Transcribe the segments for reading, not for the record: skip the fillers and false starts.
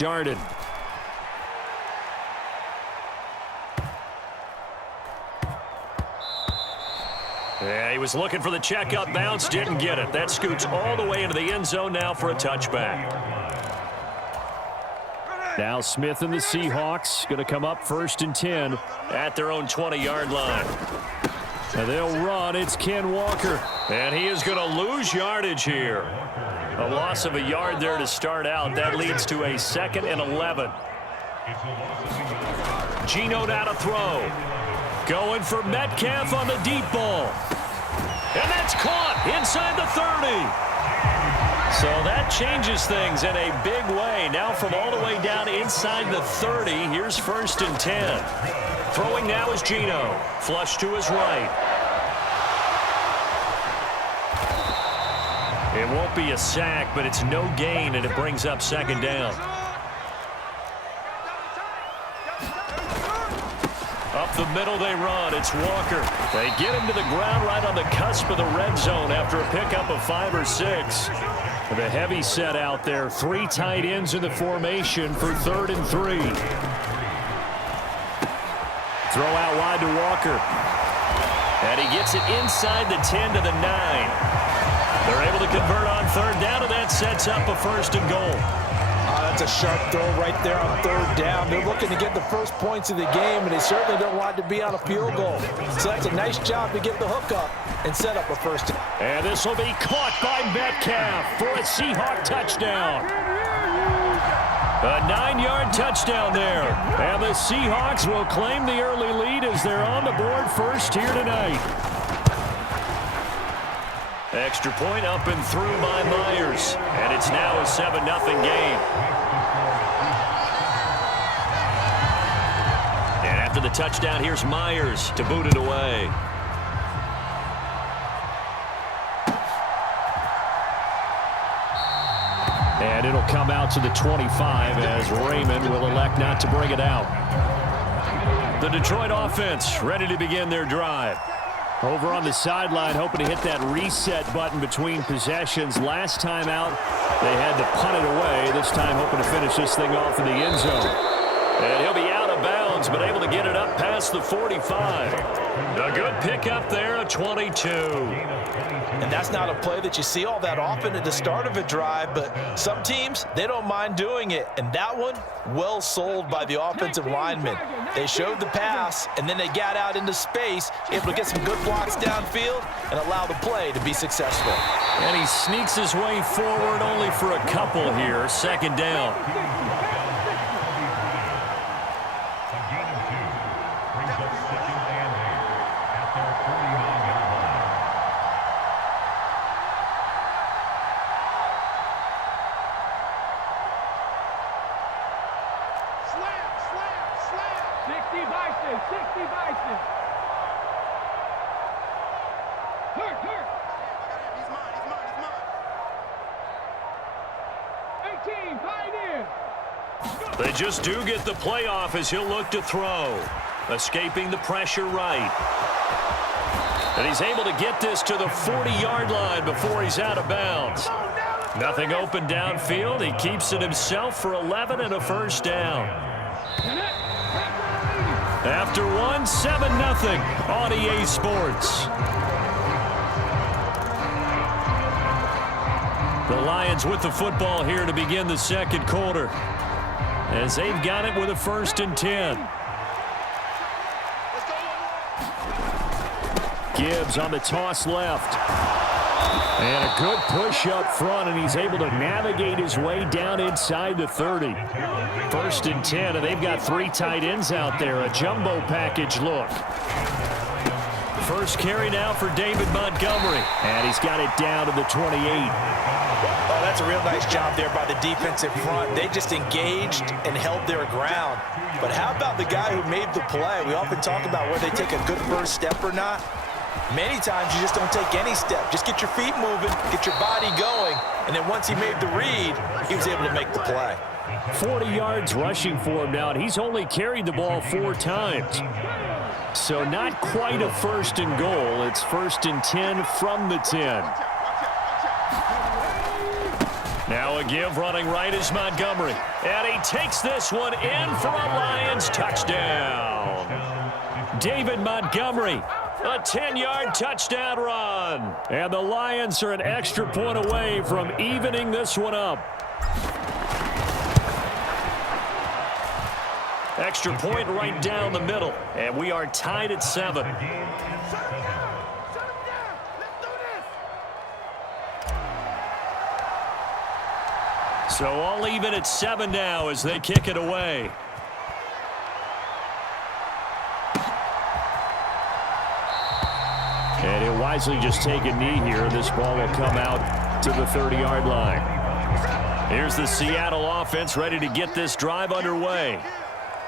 Darden. Yeah, he was looking for the checkup bounce, didn't get it. That scoots all the way into the end zone now for a touchback. Now Smith and the Seahawks going to come up 1st and 10 at their own 20-yard line. And they'll run. It's Ken Walker. And he is going to lose yardage here. A loss of a yard there to start out. That leads to a 2nd and 11. Geno now to throw. Going for Metcalf on the deep ball. And that's caught inside the 30. So that changes things in a big way. Now from all the way down inside the 30, here's 1st and 10. Throwing now is Geno. Flush to his right. It won't be a sack, but it's no gain, and it brings up 2nd down. Up the middle they run. It's Walker. They get him to the ground right on the cusp of the red zone after a pickup of 5 or 6. The heavy set out there. 3 tight ends in the formation for 3rd and 3. Throw out wide to Walker. And he gets it inside the 10 to the 9. They're able to convert on 3rd down, and that sets up a 1st and goal. That's a sharp throw right there on 3rd down. They're looking to get the first points of the game, and they certainly don't want to be on a field goal. So that's a nice job to get the hook up and set up a 1st down. And this will be caught by Metcalf for a Seahawk touchdown. A 9-yard touchdown there. And the Seahawks will claim the early lead as they're on the board first here tonight. Extra point up and through by Myers. And it's now a 7-0 game. And after the touchdown, here's Myers to boot it away. And it'll come out to the 25 as Raymond will elect not to bring it out. The Detroit offense ready to begin their drive. Over on the sideline, hoping to hit that reset button between possessions. Last time out, they had to punt it away. This time, hoping to finish this thing off in the end zone. And he'll be out of bounds, but able to get it up past the 45. A good pickup there, a 22. And that's not a play that you see all that often at the start of a drive, but some teams, they don't mind doing it. And that one, well sold by the offensive lineman. They showed the pass, and then they got out into space, able to get some good blocks downfield and allow the play to be successful. And he sneaks his way forward only for a couple here. 2nd down. They just do get the playoff as he'll look to throw. Escaping the pressure right. And he's able to get this to the 40-yard line before he's out of bounds. Nothing open downfield. He keeps it himself for 11 and a 1st down. After one, 7-0 on EA Sports. The Lions with the football here to begin the 2nd quarter, as they've got it with a 1st and 10. Gibbs on the toss left. And a good push up front, and he's able to navigate his way down inside the 30. 1st and 10, and they've got 3 tight ends out there. A jumbo package look. First carry now for David Montgomery. And he's got it down to the 28. Oh, that's a real nice job there by the defensive front. They just engaged and held their ground. But how about the guy who made the play? We often talk about whether they take a good first step or not. Many times you just don't take any step. Just get your feet moving, get your body going, and then once he made the read, he was able to make the play. 40 yards rushing for him now, and he's only carried the ball 4 times. So not quite a 1st and goal. It's 1st and 10 from the 10. Now The give running right is Montgomery. And he takes this one in for a Lions touchdown. David Montgomery, a 10-yard touchdown run. And the Lions are an extra point away from evening this one up. Extra point right down the middle. And we are tied at 7. So all even at 7 now as they kick it away. And he'll wisely just take a knee here. This ball will come out to the 30-yard line. Here's the Seattle offense ready to get this drive underway.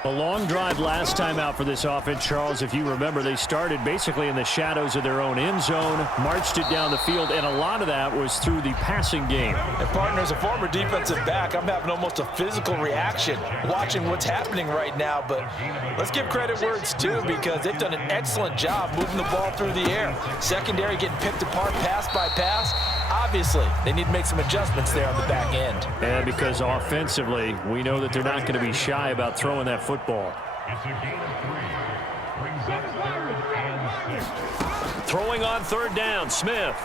A long drive last time out for this offense, Charles. If you remember, they started basically in the shadows of their own end zone, marched it down the field, and a lot of that was through the passing game. And partner, as a former defensive back, I'm having almost a physical reaction watching what's happening right now. But let's give credit where it's due, because they've done an excellent job moving the ball through the air. Secondary getting picked apart pass by pass. Obviously, they need to make some adjustments there on the back end. And because offensively, we know that they're not going to be shy about throwing that football. Throwing on third down, Smith.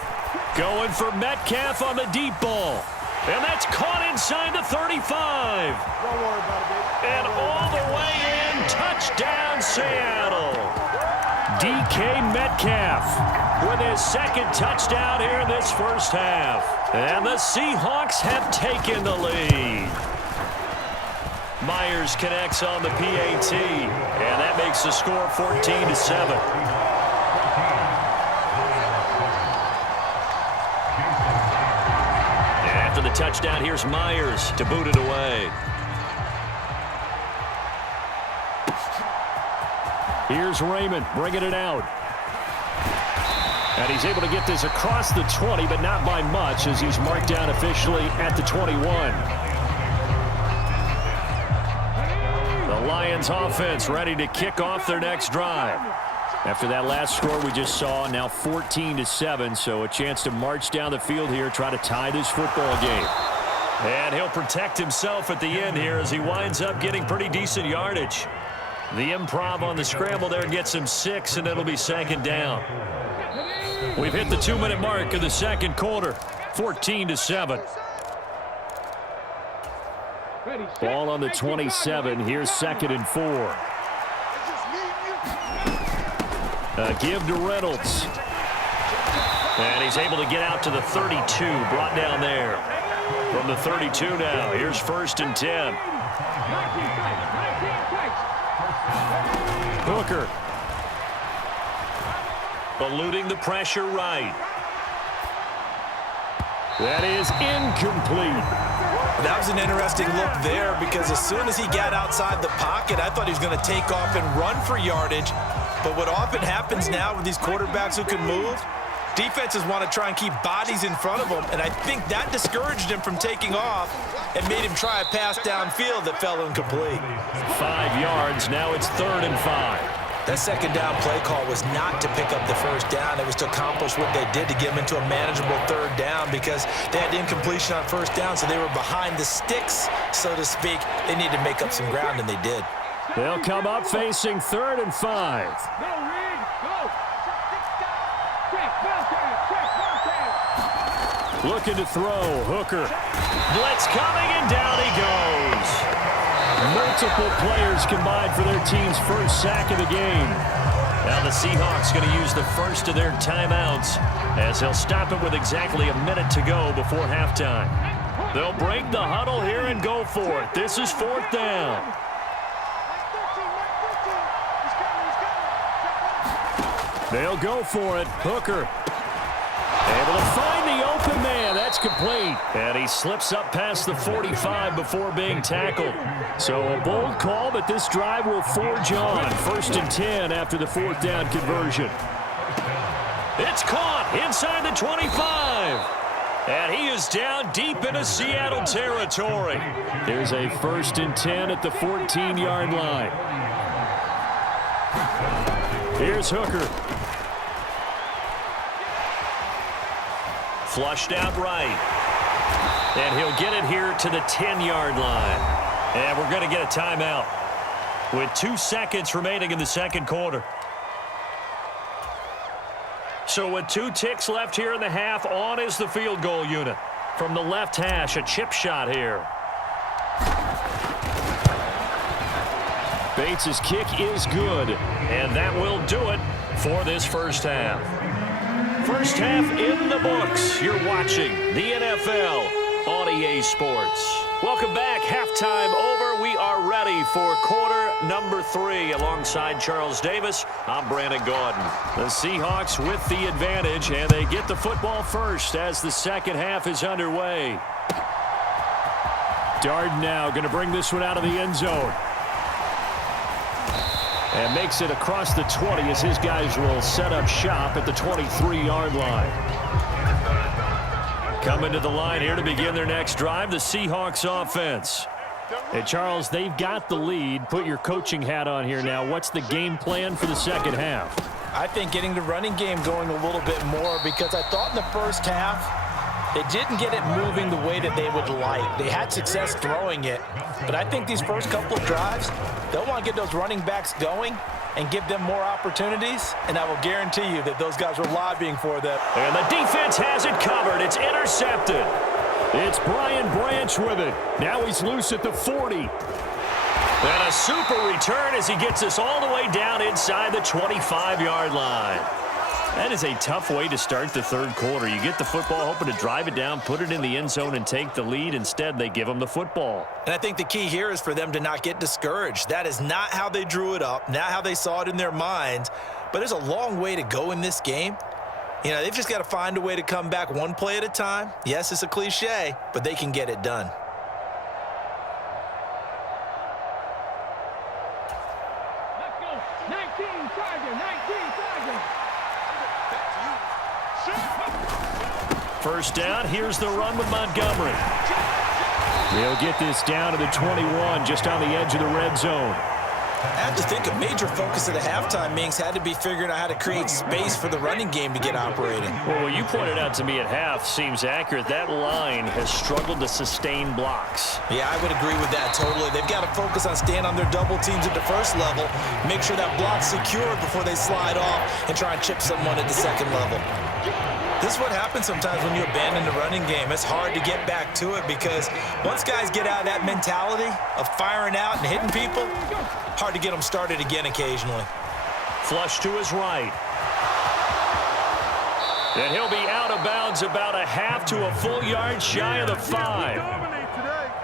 Going for Metcalf on the deep ball. And that's caught inside the 35. Don't worry about it, baby. And all the way in, touchdown Seattle. DK Metcalf with his second touchdown here in this first half. And the Seahawks have taken the lead. Myers connects on the PAT, and that makes the score 14-7. After the touchdown, here's Myers to boot it away. Here's Raymond bringing it out. And he's able to get this across the 20, but not by much, as he's marked down officially at the 21. The Lions offense ready to kick off their next drive. After that last score we just saw, now 14-7, so a chance to march down the field here, try to tie this football game. And he'll protect himself at the end here as he winds up getting pretty decent yardage. The improv on the scramble there gets him 6, and it'll be second down. We've hit the 2-minute mark of the second quarter, 14-7. Ball on the 27. Here's 2nd and 4. Give to Reynolds. And he's able to get out to the 32, brought down there. From the 32 now, here's 1st and 10. Hooker. Eluding the pressure right. That is incomplete. That was an interesting look there, because as soon as he got outside the pocket, I thought he was going to take off and run for yardage. But what often happens now with these quarterbacks who can move, defenses want to try and keep bodies in front of them, and I think that discouraged him from taking off and made him try a pass downfield that fell incomplete. 5 yards. Now it's 3rd and 5. That second down play call was not to pick up the first down. It was to accomplish what they did, to get them into a manageable 3rd down, because they had incompletion on 1st down, so they were behind the sticks, so to speak. They needed to make up some ground, and they did. They'll come up facing 3rd and 5. Looking to throw. Hooker. Blitz coming, and down he goes. Multiple players combined for their team's first sack of the game. Now the Seahawks going to use the first of their timeouts, as they'll stop it with exactly a minute to go before halftime. They'll break the huddle here and go for it. This is 4th down. They'll go for it. Hooker able to find the open man. That's complete. And he slips up past the 45 before being tackled. So a bold call, but this drive will forge on. 1st and 10 after the 4th down conversion. It's caught inside the 25. And he is down deep into Seattle territory. There's a 1st and 10 at the 14-yard line. Here's Hooker. Flushed out right. And he'll get it here to the 10-yard line. And we're going to get a timeout with 2 seconds remaining in the second quarter. So with 2 ticks left here in the half, on is the field goal unit. From the left hash, a chip shot here. Bates' kick is good, and that will do it for this first half. First half in the books. You're watching the NFL on EA Sports. Welcome back. Halftime over. We are ready for quarter number 3. Alongside Charles Davis, I'm Brandon Gaudin. The Seahawks with the advantage, and they get the football first as the second half is underway. Darden now going to bring this one out of the end zone. And makes it across the 20 as his guys will set up shop at the 23-yard line. Coming to the line here to begin their next drive, the Seahawks offense. And Charles, they've got the lead. Put your coaching hat on here now. What's the game plan for the second half? I think getting the running game going a little bit more, because I thought in the first half they didn't get it moving the way that they would like. They had success throwing it, but I think these first couple of drives, they'll want to get those running backs going and give them more opportunities, and I will guarantee you that those guys were lobbying for them. And the defense has it covered. It's intercepted. It's Brian Branch with it. Now he's loose at the 40. And a super return as he gets us all the way down inside the 25-yard line. That is a tough way to start the third quarter. You get the football, hoping to drive it down, put it in the end zone, and take the lead. Instead, they give them the football. And I think the key here is for them to not get discouraged. That is not how they drew it up, not how they saw it in their minds. But there's a long way to go in this game. You know, they've just got to find a way to come back one play at a time. Yes, it's a cliche, but they can get it done. Let's go. 19 Tiger, 19 Tiger. First down, here's the run with Montgomery. They'll get this down to the 21, just on the edge of the red zone. I have to think a major focus of the halftime meetings had to be figuring out how to create space for the running game to get operating. Well, what you pointed out to me at half seems accurate. That line has struggled to sustain blocks. Yeah, I would agree with that totally. They've got to focus on staying on their double teams at the first level, make sure that block's secure before they slide off and try and chip someone at the second level. This is what happens sometimes when you abandon the running game. It's hard to get back to it because once guys get out of that mentality of firing out and hitting people, hard to get them started again occasionally. Flush to his right. And he'll be out of bounds about a half to a full yard shy of the 5.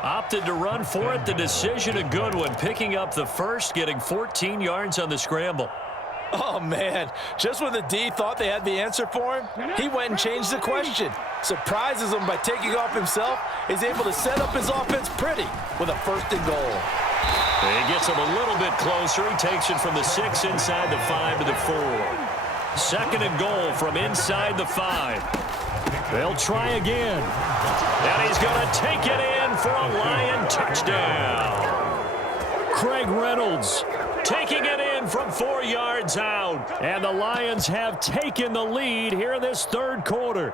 Opted to run for it. The decision a good one. Picking up the first, getting 14 yards on the scramble. Oh, man. Just when the D thought they had the answer for him, he went and changed the question. Surprises him by taking off himself. He's able to set up his offense pretty with a 1st and goal. He gets him a little bit closer. He takes it from the 6 inside the 5 to the 4. 2nd and goal from inside the 5. They'll try again. And he's going to take it in for a Lion touchdown. Craig Reynolds taking it in from 4 yards out. And the Lions have taken the lead here in this third quarter.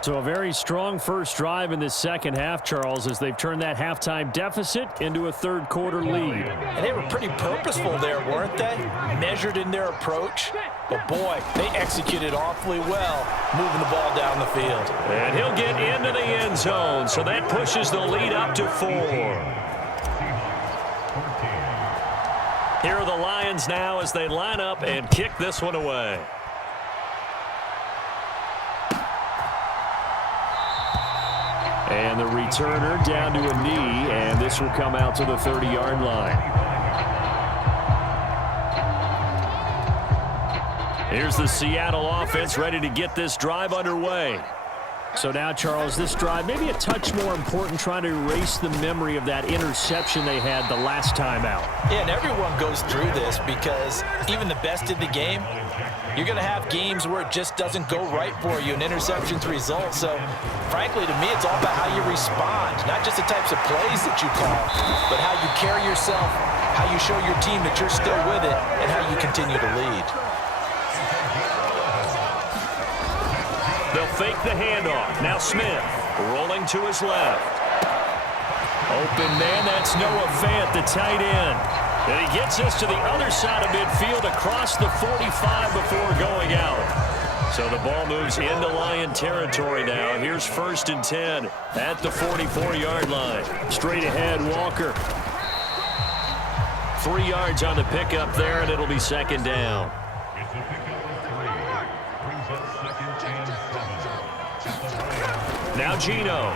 So a very strong first drive in this second half, Charles, as they've turned that halftime deficit into a third quarter lead. And they were pretty purposeful there, weren't they? Measured in their approach. But, boy, they executed awfully well, moving the ball down the field. And he'll get into the end zone, so that pushes the lead up to 4. Here are the Lions now as they line up and kick this one away. And the returner down to a knee, and this will come out to the 30-yard line. Here's the Seattle offense ready to get this drive underway. So now, Charles, this drive maybe a touch more important, trying to erase the memory of that interception they had the last time out. Yeah, and everyone goes through this because even the best in the game, you're going to have games where it just doesn't go right for you and interceptions result. So, frankly, to me, it's all about how you respond, not just the types of plays that you call, but how you carry yourself, how you show your team that you're still with it, and how you continue to lead. They'll fake the handoff. Now Smith. Rolling to his left. Open man, that's Noah Fant, the tight end. And he gets us to the other side of midfield across the 45 before going out. So the ball moves into Lion territory now. Here's 1st and 10 at the 44-yard line. Straight ahead, Walker. 3 yards on the pickup there, and it'll be 2nd down. Now Gino.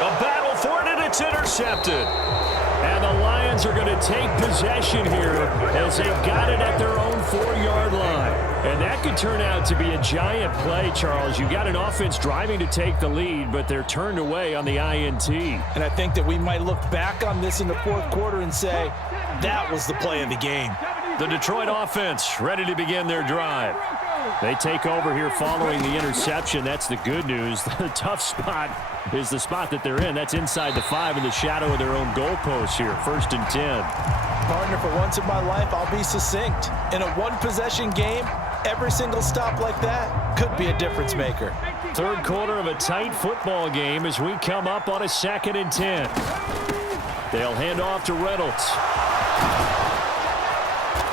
A battle for it, and it's intercepted. And the Lions are going to take possession here as they've got it at their own 4-yard line. And that could turn out to be a giant play, Charles. You got an offense driving to take the lead, but they're turned away on the INT. And I think that we might look back on this in the 4th quarter and say, that was the play of the game. The Detroit offense ready to begin their drive. They take over here following the interception. That's the good news. The tough spot is the spot that they're in. That's inside the 5 in the shadow of their own goalpost here. 1st and 10. Partner, for once in my life, I'll be succinct. In a one-possession game, every single stop like that could be a difference maker. 3rd quarter of a tight football game as we come up on a 2nd and 10. They'll hand off to Reynolds.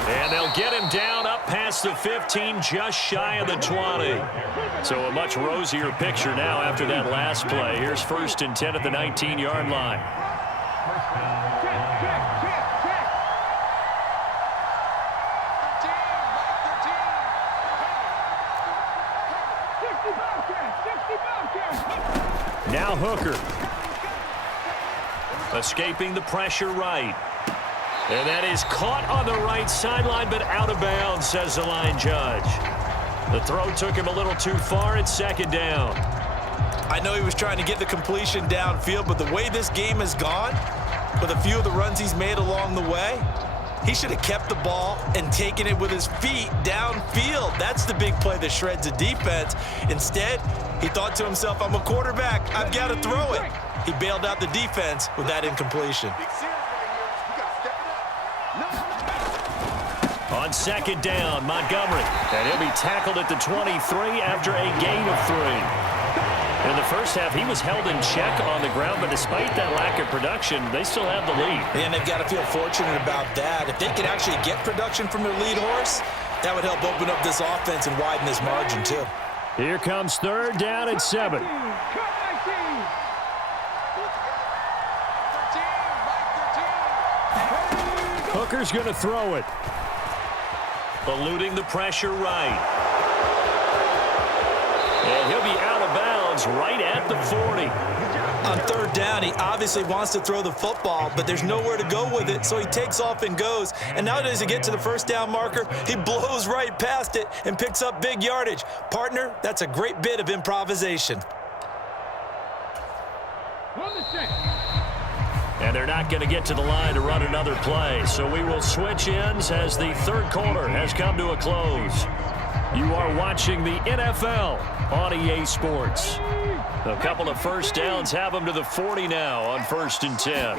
And they'll get him down up past the 15, just shy of the 20. So a much rosier picture now after that last play. Here's 1st and 10 at the 19-yard line. Now Hooker. Escaping the pressure right. And that is caught on the right sideline, but out of bounds, says the line judge. The throw took him a little too far. It's 2nd down. I know he was trying to get the completion downfield, but the way this game has gone, with a few of the runs he's made along the way, he should have kept the ball and taken it with his feet downfield. That's the big play that shreds the defense. Instead, he thought to himself, I'm a quarterback. I've got to throw it. He bailed out the defense with that incompletion. On 2nd down, Montgomery. And he'll be tackled at the 23 after a gain of 3. In the first half, he was held in check on the ground, but despite that lack of production, they still have the lead. And they've got to feel fortunate about that. If they can actually get production from their lead horse, that would help open up this offense and widen this margin, too. Here comes 3rd down and 7. Hooker's going to throw it. Eluding the pressure right. And he'll be out of bounds right at the 40. On 3rd down, he obviously wants to throw the football, but there's nowhere to go with it, so he takes off and goes. And now does he get to the 1st down marker? He blows right past it and picks up big yardage. Partner, that's a great bit of improvisation. And they're not going to get to the line to run another play. So we will switch ends as the 3rd quarter has come to a close. You are watching the NFL on EA Sports. A couple of 1st downs have them to the 40 now on 1st and 10.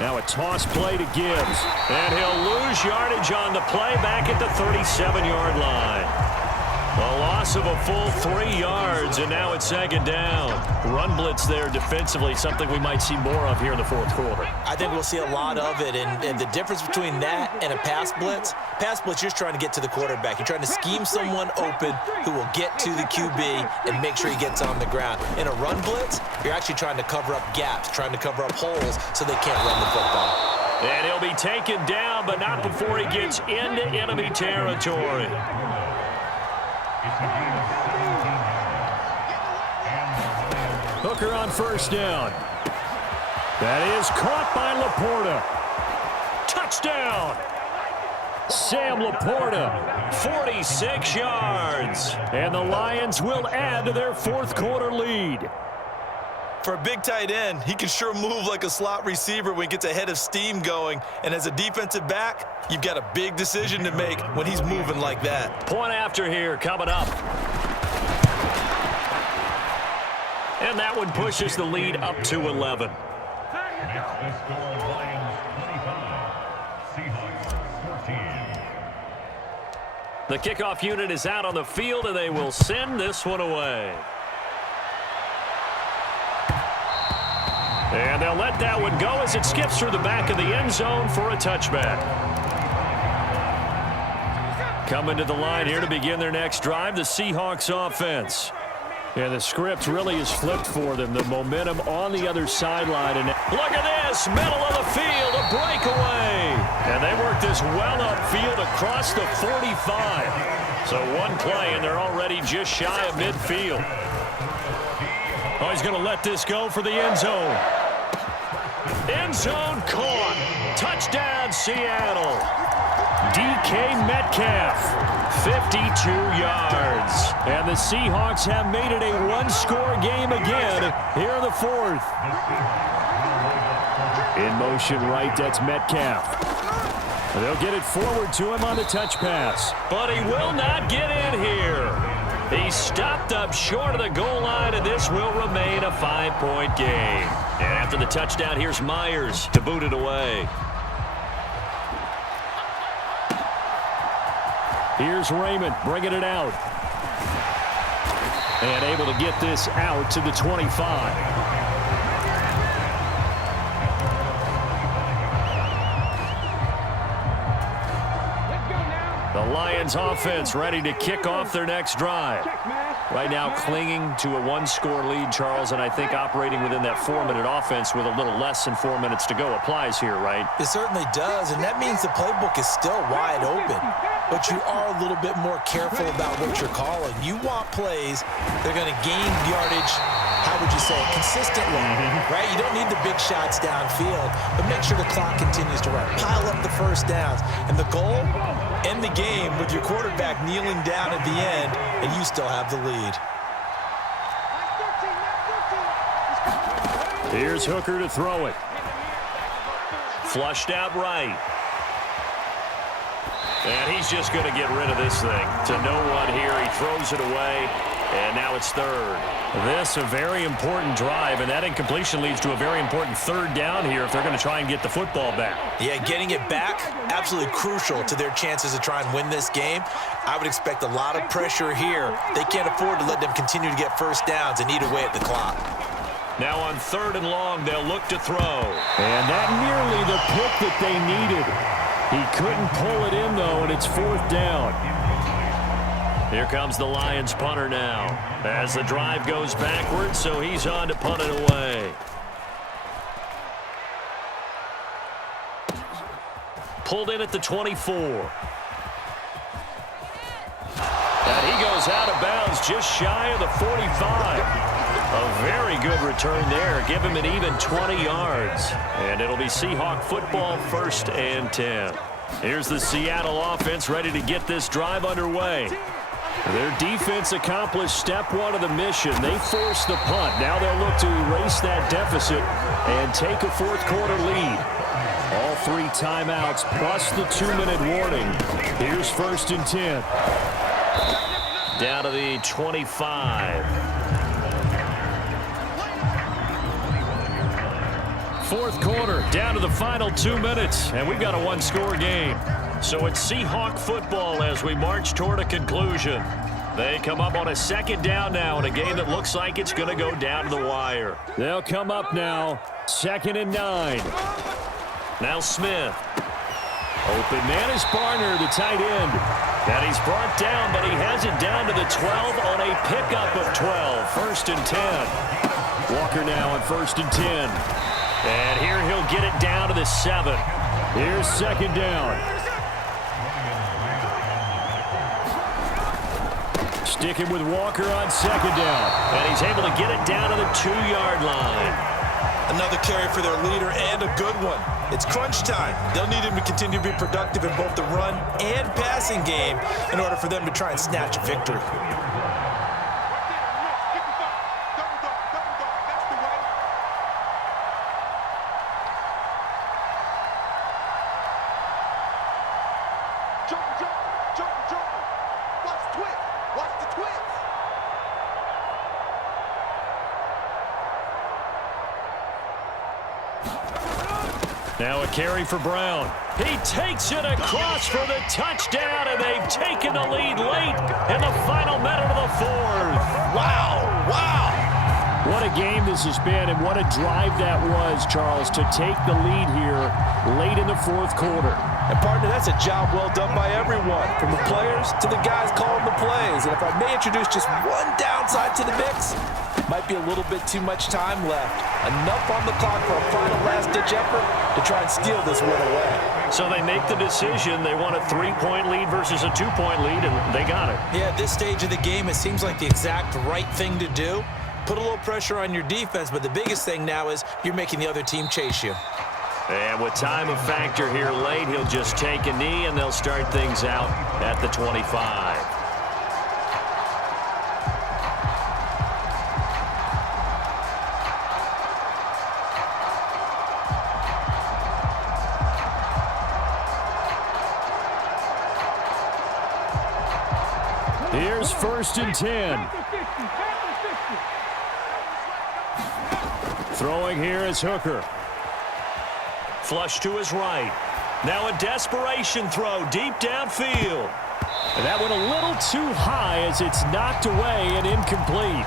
Now a toss play to Gibbs. And he'll lose yardage on the play back at the 37-yard line. A loss of a full 3 yards, and now it's 2nd down. Run blitz there defensively, something we might see more of here in the 4th quarter. I think we'll see a lot of it, and the difference between that and a pass blitz, you're just trying to get to the quarterback. You're trying to scheme someone open who will get to the QB and make sure he gets on the ground. In a run blitz, you're actually trying to cover up gaps, trying to cover up holes so they can't run the football. And he'll be taken down, but not before he gets into enemy territory. Hooker on 1st down. That is caught by Laporta. Touchdown! Sam Laporta, 46 yards. And the Lions will add to their 4th quarter lead. For a big tight end, he can sure move like a slot receiver when he gets a head of steam going. And as a defensive back, you've got a big decision to make when he's moving like that. Point after here coming up. And that one pushes the lead up to 11. Let's score Lions 25, Seahawks 14. The kickoff unit is out on the field, and they will send this one away. And they'll let that one go as it skips through the back of the end zone for a touchback. Coming to the line here to begin their next drive, the Seahawks offense. And the script really is flipped for them. The momentum on the other sideline. And look at this, middle of the field, a breakaway. And they work this well upfield across the 45. So one play, and they're already just shy of midfield. Oh, he's going to let this go for the end zone. End zone caught. Touchdown, Seattle. DK Metcalf, 52 yards. And the Seahawks have made it a one-score game again here in the fourth. In motion right, that's Metcalf. They'll get it forward to him on the touch pass. But he will not get in here. He stopped up short of the goal line, and this will remain a 5-point game. And after the touchdown, here's Myers to boot it away. Here's Raymond bringing it out. And able to get this out to the 25. The Lions offense ready to kick off their next drive. Right now clinging to a one-score lead, Charles, and I think operating within that 4-minute offense with a little less than 4 minutes to go applies here, right? It certainly does, and that means the playbook is still wide open. But you are a little bit more careful about what you're calling. You want plays that are going to gain yardage, how would you say it, consistently, right? You don't need the big shots downfield, but make sure the clock continues to run. Pile up the first downs. And the goal, end the game with your quarterback kneeling down at the end, and you still have the lead. Here's Hooker to throw it. Flushed out right. And he's just going to get rid of this thing. To no one here. He throws it away, and now it's third. This a very important drive, and that incompletion leads to a very important third down here if they're going to try and get the football back. Yeah, getting it back, absolutely crucial to their chances to try and win this game. I would expect a lot of pressure here. They can't afford to let them continue to get first downs and eat away at the clock. Now on 3rd and long, they'll look to throw. And that nearly the pick that they needed. He couldn't pull it in, though, and it's 4th down. Here comes the Lions punter now as the drive goes backwards, so he's on to punt it away. Pulled in at the 24. And he goes out of bounds just shy of the 45. A very good return there. Give him an even 20 yards. And it'll be Seahawk football, 1st and 10. Here's the Seattle offense ready to get this drive underway. Their defense accomplished step 1 of the mission. They forced the punt. Now they'll look to erase that deficit and take a 4th quarter lead. All 3 timeouts plus the 2-minute warning. Here's 1st and 10. Down to the 25. 4th quarter, down to the final 2 minutes, and we've got a one-score game. So it's Seahawk football as we march toward a conclusion. They come up on a 2nd down now in a game that looks like it's going to go down to the wire. They'll come up now, 2nd and 9. Now Smith. Open man is Barner, the tight end. And he's brought down, but he has it down to the 12 on a pickup of 12. 1st and 10. Walker now on 1st and 10. And here he'll get it down to the 7. Here's 2nd down. Sticking with Walker on 2nd down. And he's able to get it down to the 2-yard line. Another carry for their leader and a good one. It's crunch time. They'll need him to continue to be productive in both the run and passing game in order for them to try and snatch a victory. Now a carry for Brown. He takes it across for the touchdown, and they've taken the lead late in the final minute of the fourth. Wow, wow. What a game this has been, and what a drive that was, Charles, to take the lead here late in the fourth quarter. And, partner, that's a job well done by everyone, from the players to the guys calling the plays. And if I may introduce just one downside to the mix, might be a little bit too much time left. Enough on the clock for a final last-ditch effort to try and steal this win away. So they make the decision. They want a 3-point lead versus a 2-point lead, and they got it. Yeah, at this stage of the game, it seems like the exact right thing to do. Put a little pressure on your defense, but the biggest thing now is you're making the other team chase you. And with time a factor here late, he'll just take a knee, and they'll start things out at the 25. Here's 1st and 10. Throwing here is Hooker. Flush to his right. Now a desperation throw deep downfield. And that went a little too high as it's knocked away and incomplete.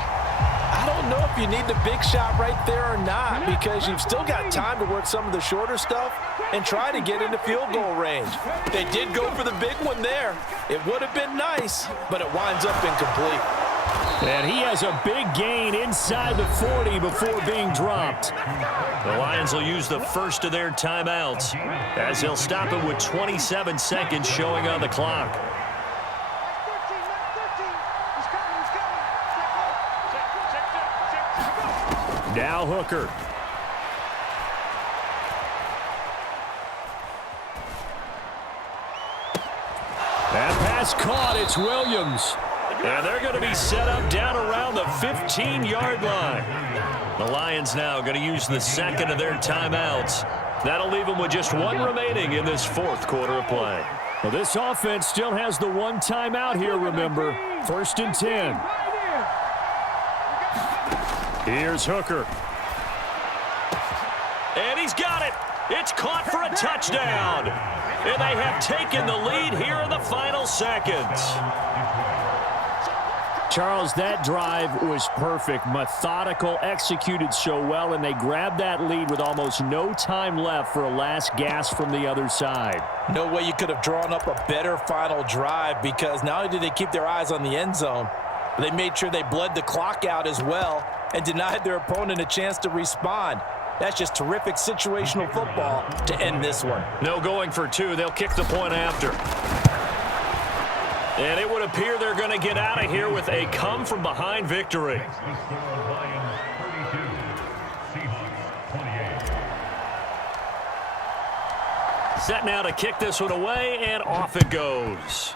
I don't know if you need the big shot right there or not, because you've still got time to work some of the shorter stuff and try to get into field goal range. They did go for the big one there. It would have been nice, but it winds up incomplete. And he has a big gain inside the 40 before being dropped. The Lions will use the first of their timeouts as they'll stop it with 27 seconds showing on the clock. Now Hooker. That pass caught. It's Williams. And they're going to be set up down around the 15-yard line. The Lions now going to use the second of their timeouts. That'll leave them with just one remaining in this fourth quarter of play. Well, this offense still has the one timeout here, remember. 1st and 10. Here's Hooker. And he's got it. It's caught for a touchdown. And they have taken the lead here in the final seconds. Charles, that drive was perfect, methodical, executed so well, and they grabbed that lead with almost no time left for a last gasp from the other side. No way you could have drawn up a better final drive, because not only did they keep their eyes on the end zone, but they made sure they bled the clock out as well and denied their opponent a chance to respond. That's just terrific situational football to end this one. No going for two. They'll kick the point after. And it would appear they're going to get out of here with a come-from-behind victory. Set now to kick this one away, and off it goes.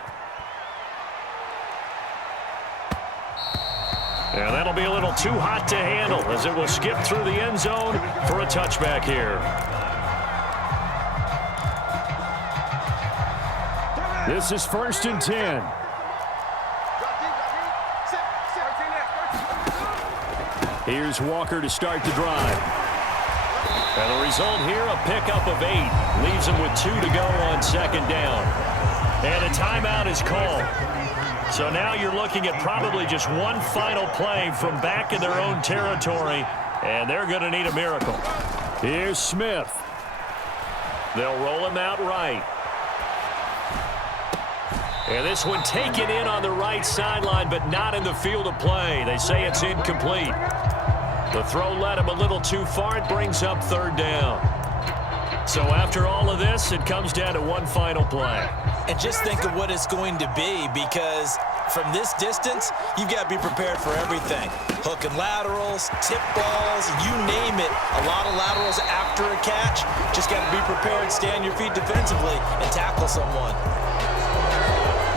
And that'll be a little too hot to handle as it will skip through the end zone for a touchback here. This is 1st and 10. Here's Walker to start the drive. And the result here, a pickup of 8. Leaves them with 2 to go on 2nd down. And a timeout is called. So now you're looking at probably just one final play from back in their own territory, and they're going to need a miracle. Here's Smith. They'll roll him out right. And this one taken in on the right sideline, but not in the field of play. They say it's incomplete. The throw led him a little too far. It brings up 3rd down. So after all of this, it comes down to one final play. And just think of what it's going to be, because from this distance, you've got to be prepared for everything. Hook and laterals, tip balls, you name it. A lot of laterals after a catch. Just got to be prepared, stay on your feet defensively, and tackle someone.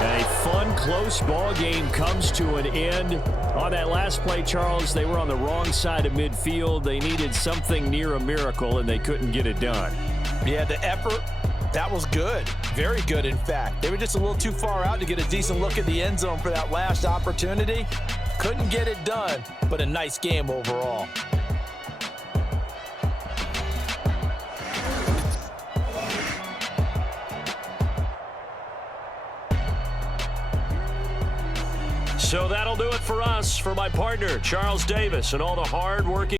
A fun, close ball game comes to an end. On that last play, Charles, they were on the wrong side of midfield. They needed something near a miracle, and they couldn't get it done. Yeah, the effort, that was good. Very good, in fact. They were just a little too far out to get a decent look at the end zone for that last opportunity. Couldn't get it done, but a nice game overall. for us. For my partner, Charles Davis, and all the hard-working